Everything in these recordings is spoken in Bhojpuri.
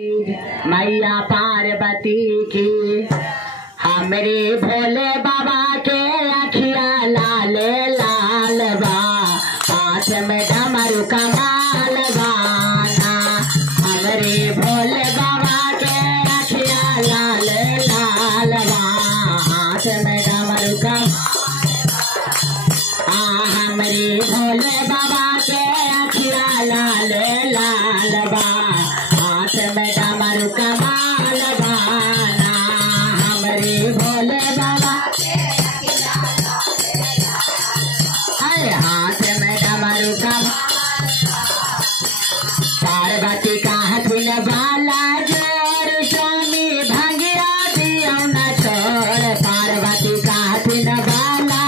मैया पार्वती की हमरे भोले बाबा के अखिया लाल लाल बा, हाथ में डमरू कमाल बाना। हमरे भोले बाबा के अखिया लाल लाल बा, हाथ में डमरू हमरे भोले बाबा के अखिया लाल लाल बा, हाथ में डमरू कमाल बाना। हमरे भोले बाबा हाथ में डमरू कमाल। पार्वती का हथिन बाला जोर, स्वामी भंगिया दियो न छोड़। पार्वती का हथिन बाला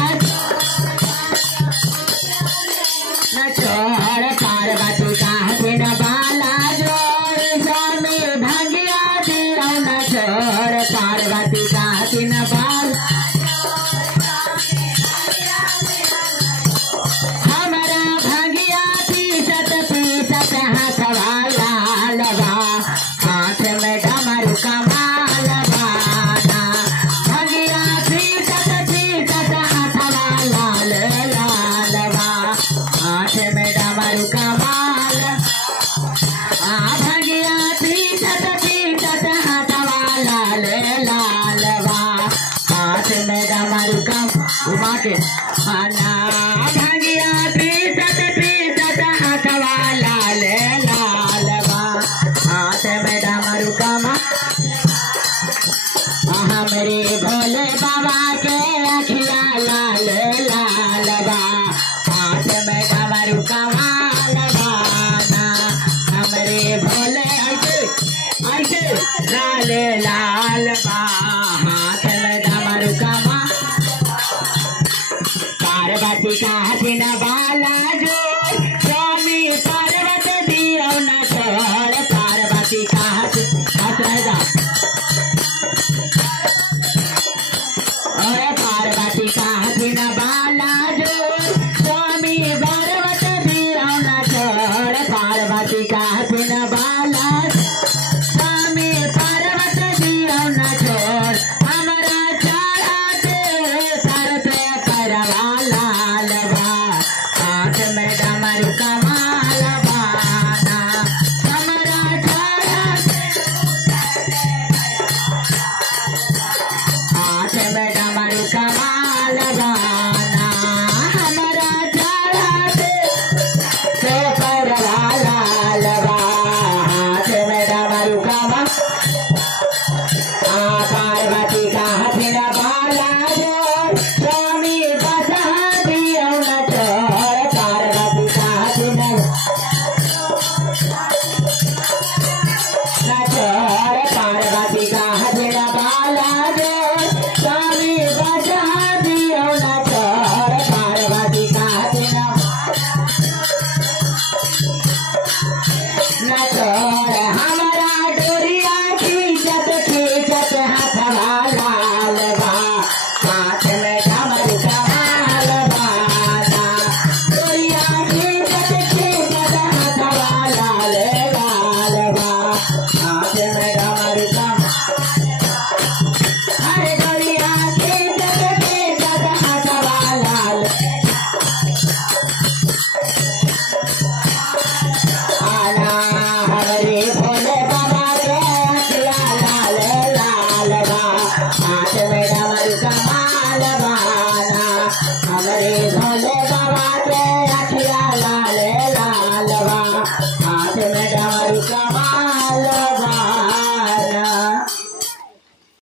न छोड़, पार्वती का हथिन बाला जोर, स्वामी भंगिया दियो न छोड़। पार्वती का हथिन बाला हमारा भंगिया पीसत पीसत हाथवा लाल बा, हाथ में डमरू कमाल बाना। भंगिया पीसत पीसत हाथवा लाल लाल बा, हाथ में डमरू कमाल। भंगिया पीसत पीसत हाथवा लाल लाल बा, हाथ में डमरू कम घुमा के आना। भंगिया पीसत पीसत हाथवा लाल लाल बा, हाथ में डमरू कमा। हमरे भोले बाबा के अखिया लाल लाल बा, हाथ में डमरू कमाल बाना। हमरे भोले ऐसे ऐसे लाल लाल बा, हाथ में डमरू कमा। पार्वती का हथिन बाला जोर, स्वामी पर्वत दियो न छोड़। पार्वती का हथिन पार्वती का हथिन बाला जोर, स्वामी पर्वत दियो न छोड़। पार्वती का हथिन बाला स्वामी पर्वत दियो न छोड़। हमारा चढ़ाते तरते परवा लाल बा, हाथ में डमरू कमाल बाना। हमारा चढ़ाते हाथ में डमरू कमाल बाना। हमारा चढ़ाते परवा लाल बा, हाथ में डमरू कमाल। पार्वती का हथिन बाला जोर, स्वामी बसा दियो न छोड़। पार्वती का हथिन न छोड़, पार्वती का हथिन बाला जोर, स्वामी बसा दियो न छोड़। पार्वती का हथिन न छोड़। हमारा डोरिया खींचत खींचत हाथवा लाल बा, हाथ में डमरू कमाल बाना। डोरिया खींचत खींचत हाथवा लाल लाल बा, हाथ में डमरू कमाल। हरे डोरिया खींचत खींचत हाथवा लाल आना। हमरे भोले बाबा के अखिया लाल लाल बा, हाथ में डमरू कमाल बाना। हमरे भोले बाबा के अखिया लाल लाल बा, हाथ में डमरू